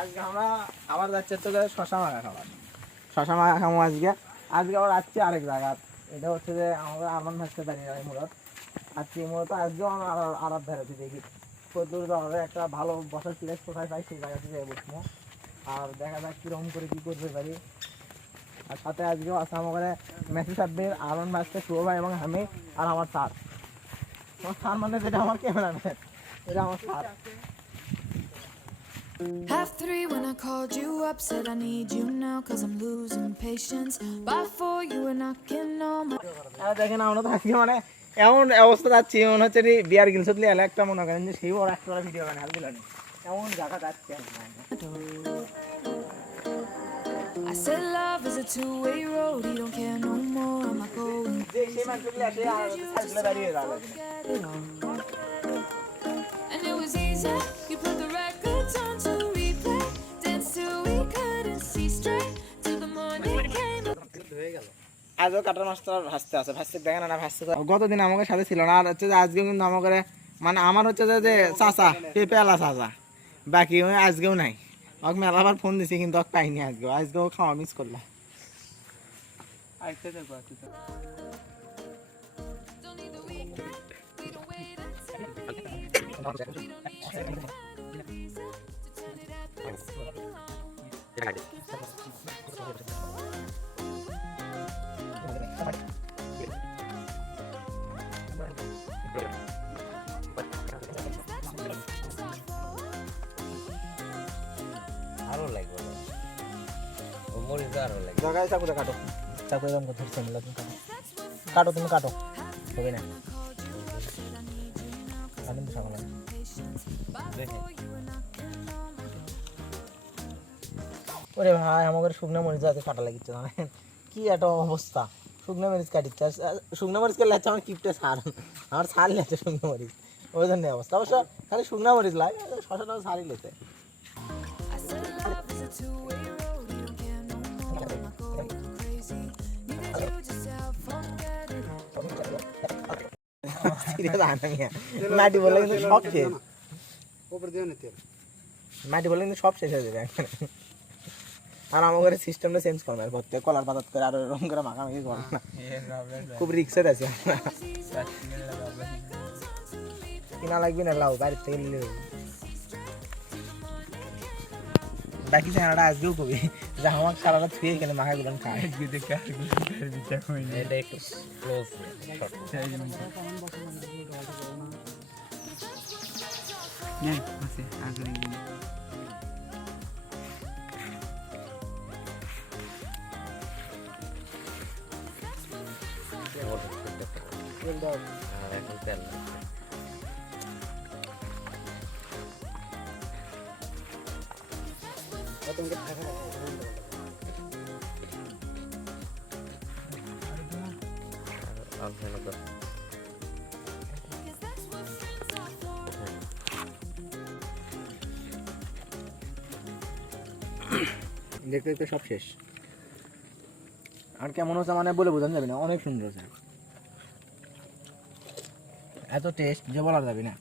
আজকে আমরা আবার যাচ্ছি তো শশা মাখা খাবার। শশা মাখা খাবো আজকে। আজকে আবার আসছি আরেক জায়গা। এটা হচ্ছে যে আমাদের আরমান ভাসতে দাঁড়িয়ে মূলত আজকে মূলত আজকেও আমরা আরাত ধারাতে দেখি কদ্দূর যাওয়া একটা ভালো বসার প্লেস কোথায় পাই সেই জায়গাতে যাই বসবো। আর দেখা যাক কীরকম করে কী করতে পারি। আর সাথে আজকেও আছে আমার মেসি সাব্বির, আরমান ভাসতে, শুভ ভাই এবং আমি আর আমার স্যার। আমার স্যার মানে যেটা আমার ক্যামেরাম্যান, এটা আমার sir. Half three when I called you up, said I need you now cause I'm losing patience. By four you were knocking on my... দেখেন আমরা তো আজকে মানে এমন অবস্থা যাচ্ছি মনে হচ্ছে বিয়ার গিলসুতলি এলে একটা মনে করেন যে সেই বড় একটা ভিডিও বানাই হাল দিলেন এমন জায়গা যাচ্ছে। I said love is a two-way road, he don't care no more, am I going সেই মানুষগুলো এসে আর সাইকেলে দাঁড়িয়ে যাবে। get it all? And it was easy, you put the records on to replay, danced till we couldn't see straight, till the morning came. আজও কাটার মাছটা ভাসতে আছে, ভাসতে দেখেন না ভাসতে গতদিন আমাকে সাথে ছিল না। আর হচ্ছে যে আজকেও কিন্তু আমাকে মানে আমার হচ্ছে যে চাচা পেঁপেলা চাচা বাকি আজকেও নাই। ওকে মেলাবার ফোন দিছি কিন্তু ওকে পাইনি আজকেও খাওয়া মিস করলাম। Don't need the weekend, we don't wait until the end. We don't need a reason to turn it up and sing along. আরো লাগবে মরিচ আরো লাগবে জায়গায় চাকুটা কাটো, চাকু এরকম কথা ধরছে না, তুমি কাটো কাটো, তুমি কাটো হবে না কাটেন তো সকালে ওরে ভাই আমাদের শুকনো মরিচ আছে কাটা লাগিচ্ছে না কি একটা অবস্থা। শুকনো মরিচ কাটিচ্ছে শুকনো মরিচ কাটলে হচ্ছে আমার কিপটে সার আমার সার লেছে শুকনো মরিচ ওই জন্য অবস্থা। অবশ্য খালি শুকনো মরিচ লাগে শশাটাও সারই লেছে। I said love is a two-way road, you don't care no more, am I going crazy? Neither you just have fun getting মাটি বলে কিন্তু সব শেষ, মাটি বলে কিন্তু সব শেষ হয়ে যাবে। আর আমাদের সিস্টেমটা চেঞ্জ করবে করতে কলার পাতাত করে আর রং করে মাখামাখি করবে না, খুব রিক্সের আছে। কিনা লাগবে না লাউ বাড়ির থেকে নিলে বাকি চানাটা আজকেও কবি যে আমার সারাটা ছুঁয়ে গেলে মাখাগুলো খায়। এটা একটু ক্লোজ আর এখন তেল দেখতে দেখতে সব শেষ। আর কেমন হচ্ছে মানে বলে বোঝানো যাবে না, অনেক সুন্দর হচ্ছে, এত টেস্ট যে বলা যাবে না।